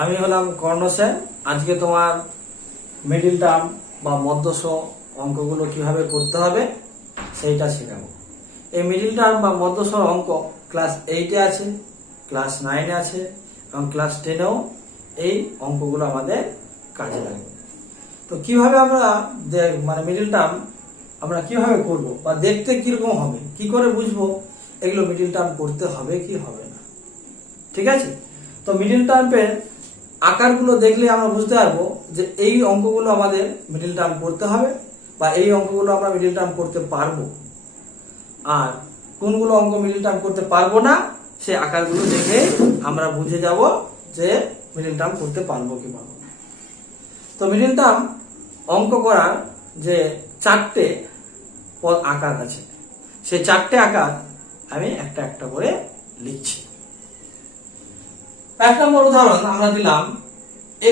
আমি হলাম কর্ণ সেন। আজকে তোমার মিডিল টার্ম বা মধ্যশ অঙ্কগুলো কিভাবে করতে হবে সেইটা শেখাবো। এই মিডিল টার্ম বা মধ্যশ অঙ্ক ক্লাস 8-এ আছে, ক্লাস 9-এ আছে এবং ক্লাস 10-এও এই অঙ্কগুলো আমাদের কাজে লাগবে। তো কিভাবে আমরা মিডিল টার্ম আমরা কিভাবে করব বা দেখতে কিরকম হবে, কি করে বুঝবো এগুলো মিডিল টার্ম করতে হবে কি হবে না, ঠিক আছে? তো মিডিল টার্মের আকারগুলো দেখলে আমরা বুঝতে পারবো যে এই অঙ্কগুলো আমাদের মিডিল টার্ম করতে হবে বা এই অঙ্কগুলো আমরা মিডিল টার্ম করতে পারবো, আর কোনগুলো অঙ্ক মিডিল টার্ম করতে পারবো না সেই আকারগুলো দেখে আমরা বুঝে যাব যে মিডিল টার্ম করতে পারবো কি পারবো না। তো মিডিল টার্ম অঙ্ক করার যে 4টে পদ আকার আছে, সেই 4টে আকার আমি একটা একটা করে লিখছি। 1 নম্বর উদাহরণ আমরা দিলাম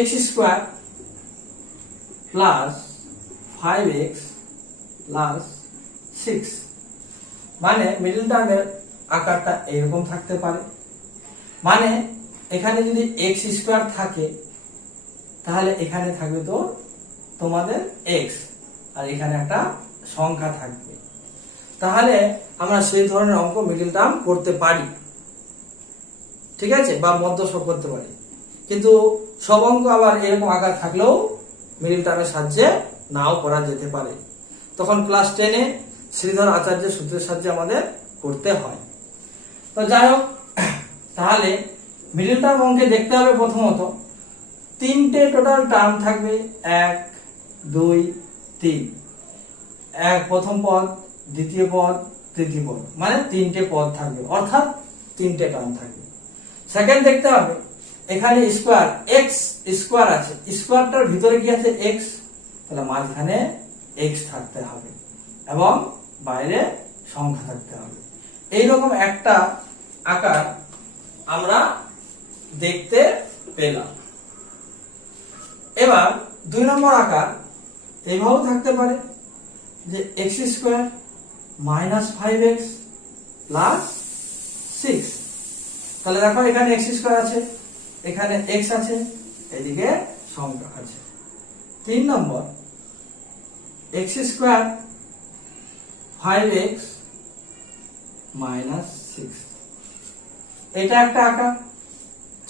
x² প্লাস 5x প্লাস 6। মানে মিডল টার্মের আকারটা এরকম থাকতে পারে। মানে এখানে যদি x² থাকে তাহলে এখানে থাকবে তো তোমাদের x, আর এখানে একটা সংখ্যা থাকবে। তাহলে আমরা সেই ধরনের অঙ্ক মিডল টার্ম করতে পারি, ঠিক আছে, বা মধ্যশ করতে পারি। কিন্তু সব অঙ্ক আবার এরকম আকার থাকলেও মিডল টার্মের সাহায্যে নাও করা যেতে পারে। তখন ক্লাস 10-এ শ্রীধর আচার্যের সূত্রের সাহায্যে আমাদের করতে হয়। তো যাই হোক, তাহলে মিডল টার্ম অঙ্কে দেখতে হবে প্রথমত 3টে টোটাল টার্ম থাকবে, 1 2 3। প্রথম পদ, দ্বিতীয় পদ, তৃতীয় পদ, মানে 3টে পদ থাকবে, অর্থাৎ 3টে টার্ম থাকবে। সেকেন্ড দেখতে হবে এখানে স্কোয়ার x স্কোয়ার আছে, স্কোয়ারটার ভিতরে কি আছে x, তাহলে মাঝখানে x থাকতে হবে এবং বাইরে সংখ্যা থাকতে হবে। এইরকম একটা আকার আমরা দেখতে পেলাম। এবার 2 নম্বর আকার এইভাবেও থাকতে পারে যে x² মাইনাস 5x প্লাস 6। তাহলে দেখো এখানে x² আছে, এখানে x আছে, এদিকে সংখ্যা আছে। 3 নম্বর x² 5x মাইনাস 6, এটা একটা আকার।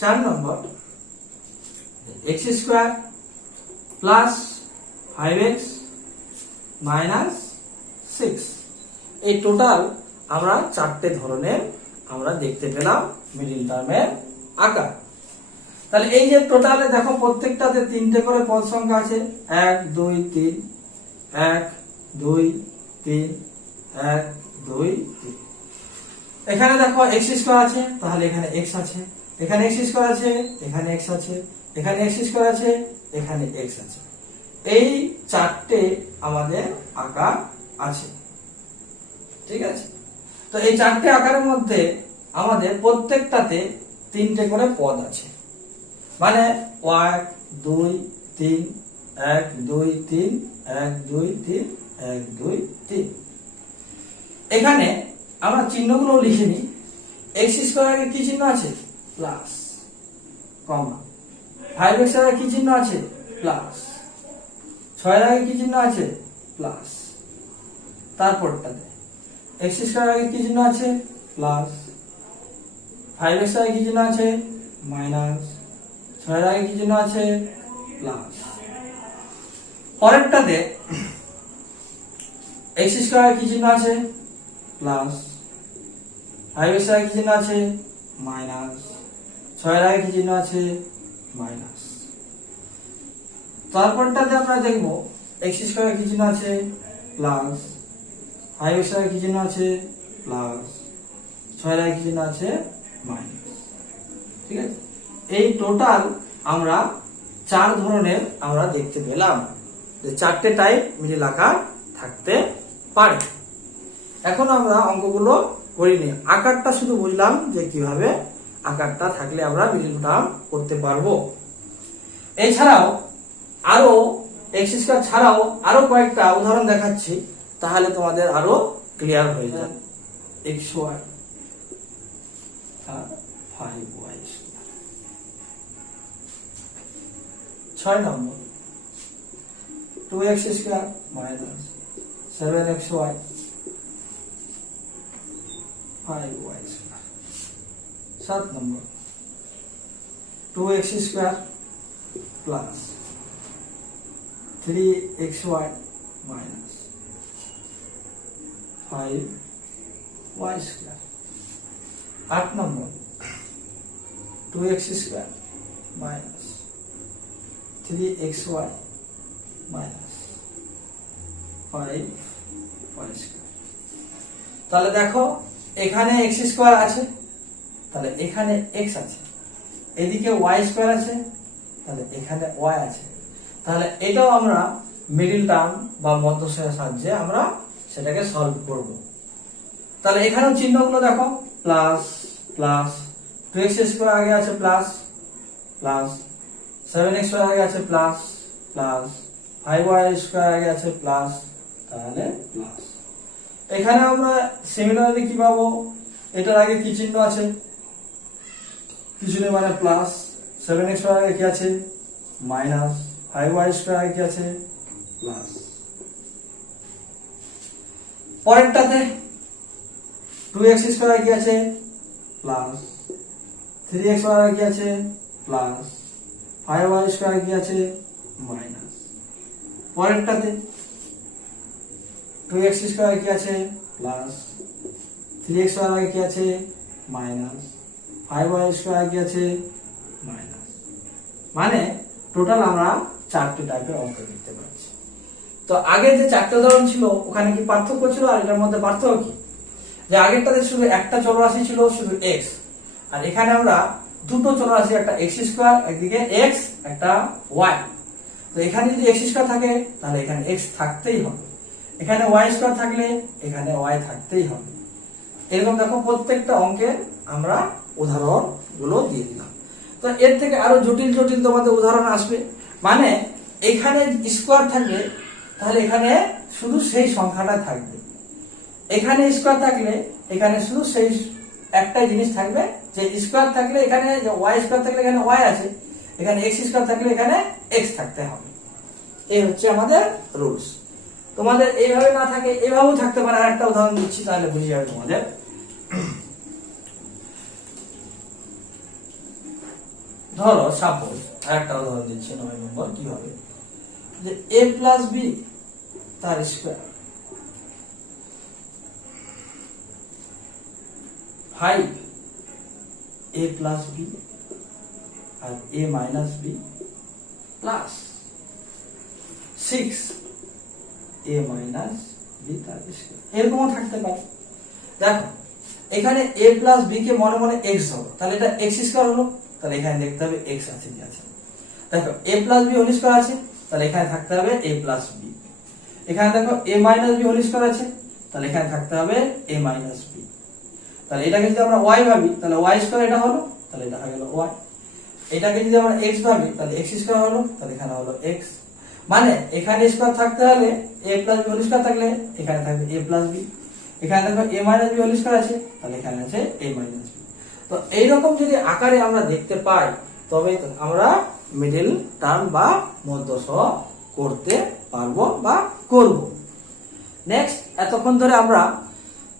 4 নম্বর x² প্লাস 5x মাইনাস 6। এই টোটাল আমরা 4টে ধরনের আমরা দেখতে পেলাম মিডল টার্মের আকার। তাহলে এই যে টোটালে দেখো প্রত্যেকটাতে 3টে করে পদ সংখ্যা আছে, 1 2 3, 1 2 3, 1 2 3। এখানে দেখো x² আছে, তাহলে এখানে x আছে, এখানে x² আছে, এখানে x আছে, এখানে x² আছে, এখানে x আছে। এই 4টে আমাদের আকার আছে, ঠিক আছে? তো এই 4টে আকারের মধ্যে আমাদের প্রত্যেকটাতে 3টে করে পদ আছে, মানে 1 2 3, 1 2 3, 1 2 3, 1 2 3। এখানে আমরা চিহ্নগুলো লিখে নিই। x² এর কি চিহ্ন আছে? প্লাস, কমা। 5x এর কি চিহ্ন আছে? প্লাস। 6 এর আগে কি চিহ্ন আছে? প্লাস। তারপরটাতে x² এর আগে কি চিহ্ন আছে? প্লাস। 5x এর আগে কি চিহ্ন আছে? মাইনাস। 6 এর আগে কি চিহ্ন আছে? প্লাস। পরেরটাতে x² এর কি চিহ্ন আছে? প্লাস। 5x এর আগে কি চিহ্ন আছে? মাইনাস। 6 এর আগে কি চিহ্ন আছে? মাইনাস। তারপরটাতে আমরা দেখব x² এর কি চিহ্ন আছে? প্লাস। 5x এর কি চিহ্ন আছে? প্লাস। 6 এর কি চিহ্ন আছে? মাইনাস। ঠিক আছে? এই টোটাল আমরা 4 ধরনের আমরা দেখতে পেলাম যে 4টে টাইপ মিডল আকার থাকতে পারে। এখন আমরা অঙ্কগুলো করিনি, আকারটা শুধু বুঝলাম যে কিভাবে আকারটা থাকলে আমরা মিডল টার্ম করতে পারবো। এছাড়াও আরো x² ছাড়াও আরো কয়েকটা উদাহরণ দেখাচ্ছি, তাহলে তোমাদের আরো ক্লিয়ার হয়ে যাবে। xy আর 5y², 6 নম্বর 2x square minus 7xy 5y square. 7 নম্বর 2x square plus 3xy minus 5y square. 8 নম্বর 2x square minus 3xy minus 5y square. তাহলে দেখো এখানে x স্কয়ার আছে, তাহলে এখানে x আছে, এদিকে y স্কয়ার আছে, তাহলে এখানে y আছে। তাহলে এটাও আমরা মিডল টার্ম বা মধ্যশ্রেণীর সাহায্যে আমরা সেটাকে সলভ করব। তাহলে এখানেও চিহ্নগুলো দেখো, প্লাস প্লাস 2x স্কয়ার আগে আছে প্লাস প্লাস 7xy আগে আছে প্লাস প্লাস 5y স্কয়ার আগে আছে প্লাস, তাহলে প্লাস। এখানে আমরা সিমিলারলি কি পাবো, এটার আগে কি চিহ্ন আছে, কিছু নেই মানে প্লাস, 7xy আগে কি আছে মাইনাস, 5y স্কয়ার আগে কি আছে প্লাস। পরেরটাতে 2x স্কয়ার আগে কি আছে প্লাস, 3xy আগে কি আছে প্লাস, 5y স্কয়ার আগে কি আছে মাইনাস। পরেরটাতে 2x স্কয়ার আগে কি আছে প্লাস, 3xy আগে কি আছে মাইনাস, 5y স্কয়ার আগে কি আছে মাইনাস। মানে টোটাল আমরা 4টি টাইপের অঙ্ক দেখতে পাচ্ছি। তো আগে যে 4টে উদাহরণ ছিল ওখানে কি পার্থক্য ছিল আর এটার মধ্যে পার্থক্য কি, যে আগেরটাতে শুধু একটা চলরাশি ছিল শুধু x, আর এখানে আমরা দুটো চলরাশি, একটা x স্কয়ার একদিকে x একটা y। তো এখানে যদি x স্কয়ার থাকে তাহলে এখানে x থাকতেই হবে, এখানে y স্কয়ার থাকলে এখানে y থাকতেই হবে। এরকম দেখো প্রত্যেকটা অঙ্কের আমরা উদাহরণ গুলো দিয়ে দিলাম। তো এর থেকে আরো জটিল জটিল তোমাদের উদাহরণ আসবে, মানে এখানে স্কয়ার থাকলে তাহলে এখানে শুধু সেই সংখ্যাটা থাকবে, এখানে স্কয়ার থাকলে এখানে শুধু সেই একটাই জিনিস থাকবে, যে স্কয়ার থাকলে এখানে y স্কয়ার থাকলে এখানে y আছে, এখানে x স্কয়ার থাকলে এখানে x থাকতে হবে। এই হচ্ছে আমাদের রুলস। তোমাদের এইভাবে না থাকে এভাবেও থাকতে পারে। আরেকটা উদাহরণ দিচ্ছি তাহলে বুঝে যাবে তোমাদের। ধরো সাপোজ আরেকটা উদাহরণ দিচ্ছি 9 নম্বর, কি হবে যে a প্লাস b তার স্কয়ার 5a প্লাস b আর a minus b plus 6a minus b তার স্কয়ার। এরকমও থাকতে পারে। দেখো এখানে a প্লাস b কে মনে মনে x হলো, তাহলে এটা x স্কয়ার হলো, তাহলে এখানে দেখতে হবে x আছে কি আছে। দেখো a plus b whole square আছে, তাহলে এখানে থাকতে হবে a প্লাস b। এখানে দেখো a minus b whole square আছে, তাহলে এখানে থাকতে হবে a মাইনাস b। তাহলে এটাকে যদি আমরা y ভাবি তাহলে y স্কয়ার এটা হলো, তাহলে এটা হয়ে গেল y। এটাকে যদি আমরা x ভাবি তাহলে x স্কয়ার হলো, তাহলে এখানে হলো x। মানে এখানে স্কয়ার থাকতে হলে a plus b whole square থাকলে এখানে থাকবে a প্লাস b। এখানে দেখো a minus b whole square আছে, তাহলে এখানে আছে a মাইনাস b। তো এইরকম যদি আকারে আমরা দেখতে পাই তবে আমরা মিডল টার্ম বা মধ্যসহ করতে পারবো বা করব। নেক্সট এতক্ষণ ধরে আমরা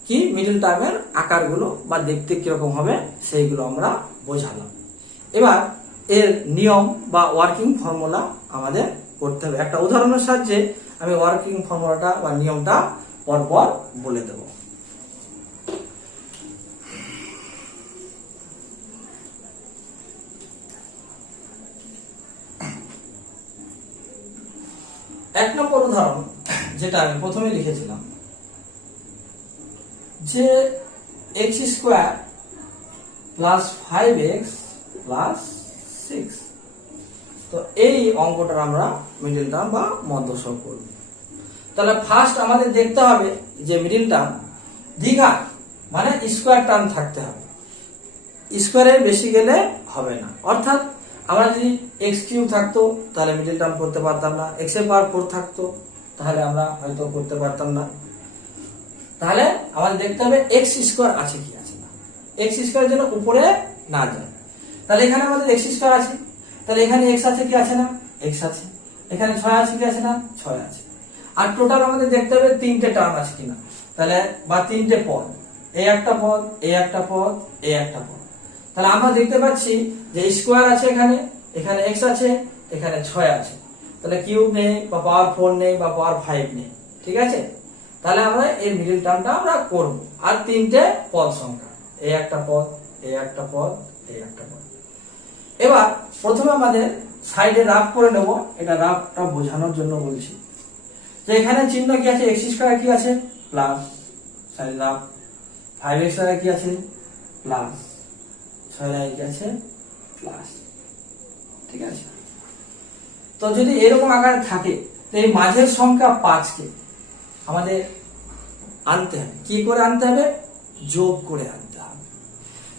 কি মিডল টার্মের আকারগুলো বা দেখতে কিরকম হবে সেইগুলো আমরা বোঝালাম। এবার এর নিয়ম বা ওয়ার্কিং ফর্মুলা আমাদের করতে হবে। একটা উদাহরণের সাহায্যে আমি ওয়ার্কিং ফর্মুলাটা বা নিয়মটা পরপর বলে দেব। এক নম্বর উদাহরণ যেটা আমি প্রথমে লিখেছিলাম যে x square plus 5x plus 6। তো এই অঙ্কটার আমরা মিডল টার্ম বা মধ্যসহ করব। তাহলে ফার্স্ট আমাদের দেখতে হবে যে মিডল টার্ম দ্বিঘাত মানে স্কয়ার টার্ম থাকতে হবে, স্কয়ারের বেশি গেলে হবে না। অর্থাৎ আমরা যদি x কিউব থাকতো তাহলে মিডল টার্ম করতে পারতাম না, x এর পাওয়ার 4 থাকতো তাহলে আমরা হয়তো করতে পারতাম না। তাহলে আমাদের দেখতে হবে x স্কয়ার আছে কি আছে না, x স্কয়ার যেন উপরে না যায়। তাহলে এখানে আমাদের x স্কয়ার আছে, তাহলে এখানে x আছে কি আছে না, এক্স আছে, এখানে 6 আছে কি আছে না, 6 আছে। আর টোটাল আমাদের দেখতে হবে 3টে টার্ম আছে কিনা, তাহলে বা 3টে পদ, এই একটা পদ, এই একটা পদ, এই একটা পদ। তাহলে আমরা দেখতে পাচ্ছি যে স্কোয়ার আছে এখানে, এখানে এক্স আছে, এখানে 6 আছে, তাহলে কিউব নেই বা পাওয়ার 4 নেই বা পাওয়ার 5 নেই, ঠিক আছে। তাহলে আমরা এর মিডল টার্মটা আমরা করব। আর 3টে পদ সংখ্যা, এই একটা পদ, এই একটা পদ, এই একটা পদ। এবার প্রথমে আমাদের সাইডে রাফ করে নেব, এটা রাফটা বোঝানোর জন্য বলছি যে এখানে চিহ্ন কি আছে, এক্স স্কয়ার কি আছে প্লাস, সাইডে রাফ 5x কি আছে প্লাস, 6 কি আছে প্লাস, ঠিক আছে। তো যদি এরকম আকারে থাকে তো এই মাঝের সংখ্যা 5 কে আমাদের আনতে হবে, কি করে আনতে হবে, যোগ করে আনতে হবে।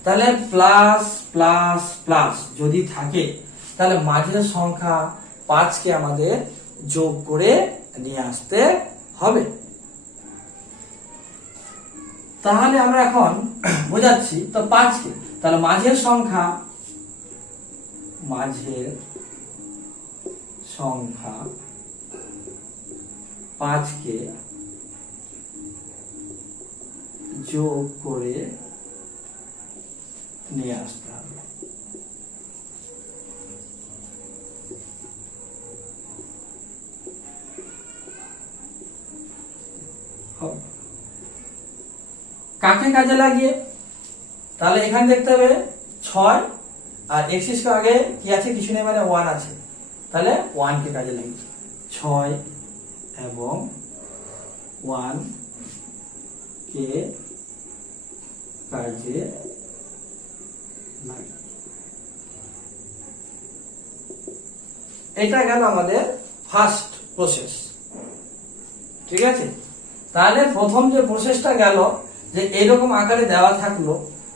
তাহলে প্লাস প্লাস প্লাস যদি থাকে তাহলে মাঝের সংখ্যা 5 কে আমাদের যোগ করে নিয়ে আসতে হবে। তাহলে আমরা এখন বোঝাচ্ছি তো 5 কে, তাহলে মাঝের সংখ্যা 5 কে যোগ করে নিয়ে আসতে হবে। কাকে কাজে লাগিয়ে, তাহলে এখানে দেখতে হবে 6 আর এক্স স্কয়ার আগে কি আছে, কিছু নেই মানে 1 আছে, তাহলে 1 কে কাজে লাগিয়ে 6 এবং 1 কে কাজে লাগে। এটা গেল আমাদের ফার্স্ট প্রসেস, ঠিক আছে। তাহলে প্রথম যে প্রসেসটা গেল যে এরকম আকারে দেওয়া থাকলো,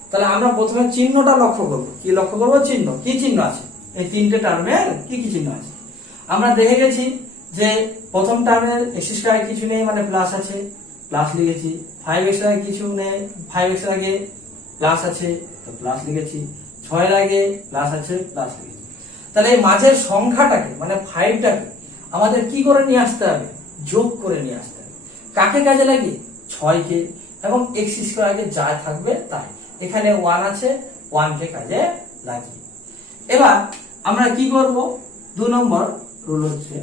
তাহলে আমরা প্রথমে চিহ্নটা লক্ষ্য করব। কি লক্ষ্য করব, চিহ্ন, কি চিহ্ন আছে, এই 3টে টার্মের কি কি চিহ্ন আছে। আমরা দেখে গেছি যে প্রথম টার্মের এক্স স্কয়ার কিছু নেই মানে প্লাস আছে, প্লাস লিখেছি। 5x এর কিছু নেই, 5x এর আগে প্লাস আছে তো প্লাস লিখেছি। 6 এর আগে প্লাস আছে, প্লাস লিখেছি। তাহলে এই মাঝের সংখ্যাটাকে মানে 5টাকে আমাদের কি করে নিয়ে আসতে হবে, যোগ করে নিয়ে আসতে হবে। কাকে কাজে লাগিয়ে, 6 কে এবং এক্স স্কয়ার আগে যা থাকবে তাই, এখানে 1 আছে, 1 কে কাজে লাগিয়ে। এবার আমরা কি করব, 2 নম্বর রুল হচ্ছে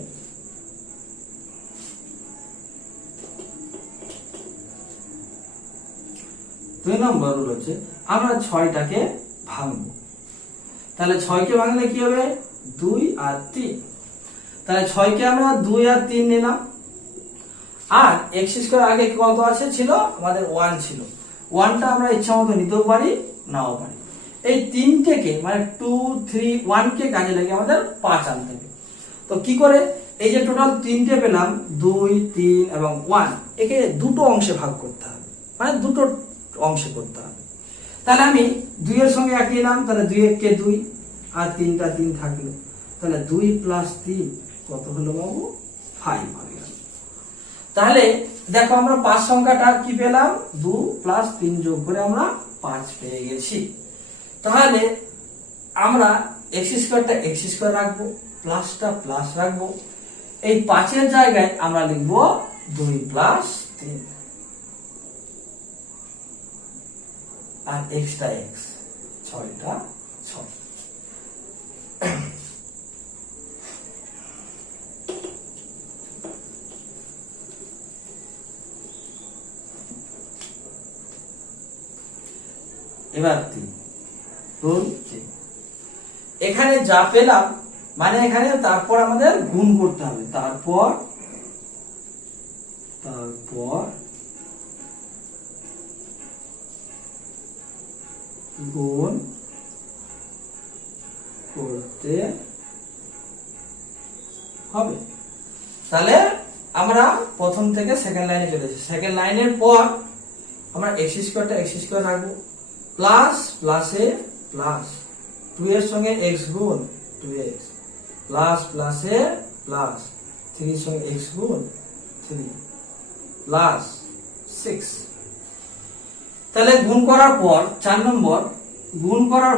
আমরা 6টাকে ভাঙবো। তাহলে 6 কে ভাঙলে কি হবে, 2 আর 3। তাহলে 6 কে আমরা 2 আর 3 নিলাম। আর এক্স স্কয়ার আগে কত আছে ছিল, আমাদের 1 ছিল। 1টা আমরা ইচ্ছা মতো নিতেও পারি, নাও পারি। এই 3টেকে মানে 2 3 1 কে কাজে লাগিয়ে আমাদের 5 আনতে হবে। তো কি করে, এই যে টোটাল 3টে পেলাম 2 3 এবং 1, একে দুটো অংশে ভাগ করতে হবে, মানে দুটো অংশে করতে হবে। তাহলে আমি 2 এর সঙ্গে একই এলাম, তাহলে 2 1 কে 2 আর 3টা 3 থাকলো, তাহলে 2 প্লাস 3 কত হলো বাবু, 5 হয়ে গেল। তাহলে দেখো আমরা 5 সংখ্যাটা কি পেলাম, 2 প্লাস 3 যোগ করে আমরা 5 পেয়ে গেছি। তাহলে আমরা এক্স স্কয়ারটা এক্স স্কয়ার রাখবো, প্লাসটা প্লাস রাখবো। এই 5 এর জায়গায় আমরা লিখবো 2 প্লাস 3 আর এক্সটা এক্স, 6টা 6। এবার 3 রুল 3, এখানে যা পেলাম মানে এখানে তারপর আমাদের গুণ করতে হবে, তারপর গুণ করতে হবে। তাহলে আমরা প্রথম থেকে সেকেন্ড লাইনে চলে এসেছি। সেকেন্ড লাইনের পর আমরা এক্স স্কয়ারটা এক্স স্কয়ার রাখবো, প্লাস প্লাসে প্লাস, 2 এর সঙ্গে এক্স গুণ 2x, প্লাস প্লাসে প্লাস, 3 এর সঙ্গে এক্স গুণ 3 প্লাস 6। তাহলে গুণ করার পর 4 নম্বর, গুণ করার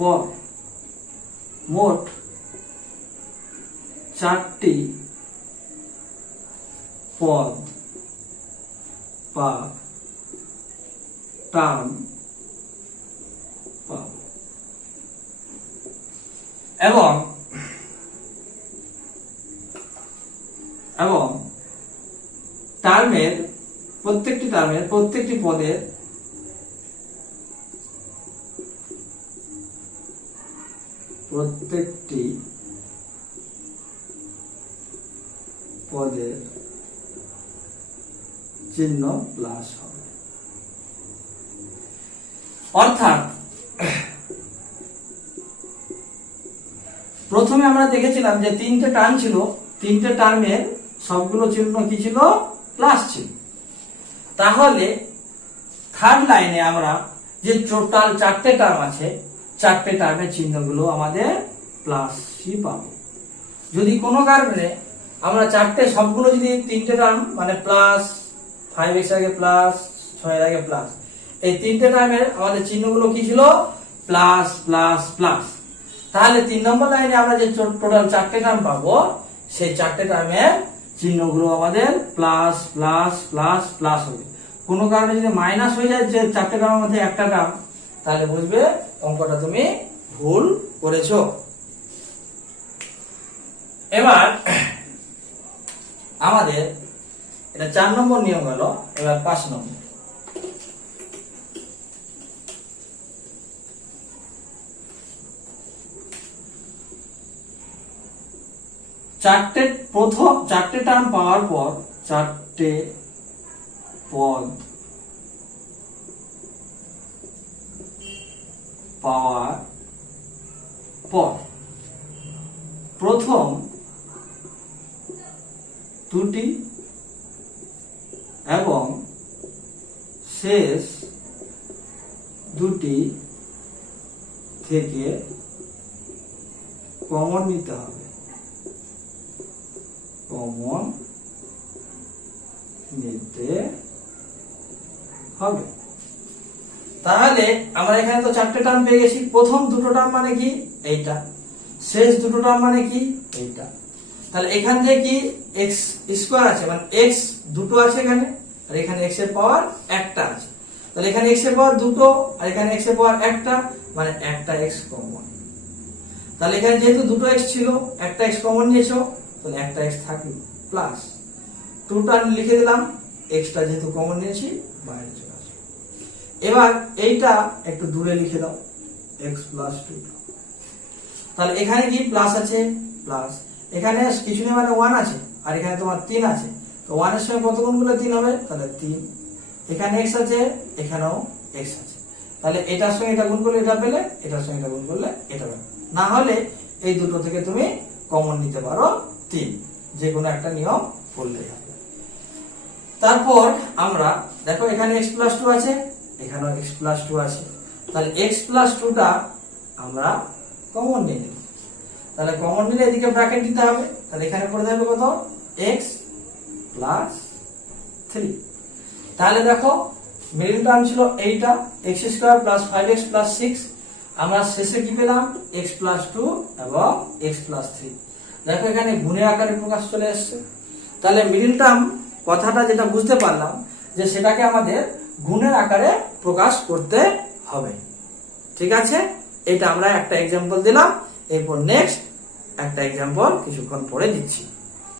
পর মোট 4টি পদ বা টার্ম পাবো। এবং প্রত্যেকটি পদের চিহ্ন প্লাস হবে। অর্থাৎ প্রথমে আমরা দেখেছিলাম যে 3টে টার্ম ছিল, 3টে টার্মের সবগুলো চিহ্ন কি ছিল? প্লাস ছিল। তাহলে থার্ড লাইনে আমরা যে টোটাল 4টে টার্ম আছে, 4টে টার্মের চিহ্নগুলো আমাদের প্লাসই পাবো। যদি কোনো কারণে আমরা সবগুলো যদি 3টে টার্ম মানে প্লাস 5x আগে প্লাস 6 এর আগে প্লাস, এই 3টে টার্মের আমাদের চিহ্নগুলো কি ছিল? Plus plus plus. তাহলে 3 নম্বর লাইনে আমরা যে টোটাল 4টে টার্ম পাবো, সেই 4টে টার্মের চিহ্নগুলো আমাদের প্লাস প্লাস প্লাস প্লাস হবে। কোনো কারণে যদি মাইনাস হয়ে যায় যে 4টে টার্মের মধ্যে একটা টার্ম, তাহলে বুঝবে অঙ্কটা তুমি ভুল করেছো। এবার আমাদের এটা 4 নম্বর নিয়ম গেল। এবার 5 নম্বর। চারটে টার্ম পাওয়ার পর 4টে পদ পাওয়ার পর প্রথম দুটি এবং শেষ দুটি থেকে কমন নিতে হবে। কমন নিতে হবে। তাহলে আমরা এখানে তো 4টে টার্ম পেয়ে গেছি। প্রথম দুটো টার্ম মানে কি? এইটা। শেষ দুটো টার্ম মানে কি? এইটা। তাহলে এখান থেকে কি x স্কয়ার আছে, মানে x দুটো আছে এখানে, আর এখানে x এর পাওয়ার একটা আছে। তাহলে এখানে x এর পাওয়ার দুটো আর এখানে x এর পাওয়ার একটা, মানে একটা x কমন। তাহলে এখানে যেহেতু দুটো x ছিল, একটা x কমন নিয়েছো, তাহলে একটা x থাকলো প্লাস 2 টার্ম লিখে দিলাম। x টা যেহেতু কমন নিয়েছি বাইরে চলে আসবে। এবার এইটা একটু দূরে লিখে দাও, x প্লাস 2। তাহলে এখানে কি প্লাস আছে? প্লাস। এখানে কিছু নেই মানে 1 আছে, আর এখানে তোমার 3 আছে। তো 1 এর সঙ্গে কত গুণ করলে 3 হবে? তাহলে 3। এখানে x আছে, এখানেও x আছে। তাহলে এটার সঙ্গে এটা গুণ করলে এটা পেলে, এটার সঙ্গে এটা গুণ করলে এটা পেলে। না হলে এই দুটো থেকে তুমি কমন নিতে পারো 3, যে কোনো একটা নিয়ম করলেই হবে। তারপর আমরা দেখো এখানে x প্লাস 2 আছে, এখানেও x প্লাস 2 আছে। তাহলে x প্লাস 2 টা আমরা কমন নিয়ে নেব। তাহলে কমন নিলে এদিকে ব্র্যাকেট দিতে হবে। তাহলে এখানে পড়ে যাবে কত? x plus 3। তাহলে দেখো মিডল টার্ম ছিল এইটা, x square plus 5x plus 6। আমরা শেষে কি পেলাম? x প্লাস 2 এবং x প্লাস 3। দেখো এখানে গুণের আকারে প্রকাশ চলে আসছে। তাহলে মিডল টার্ম কথাটা যেটা বুঝতে পারলাম, যে সেটাকে আমাদের গুণের আকারে প্রকাশ করতে হবে। ঠিক আছে, এটা আমরা একটা এক্সাম্পল দিলাম। এরপর নেক্সট একটা এক্সাম্পল কিছুক্ষণ পরে দিচ্ছি।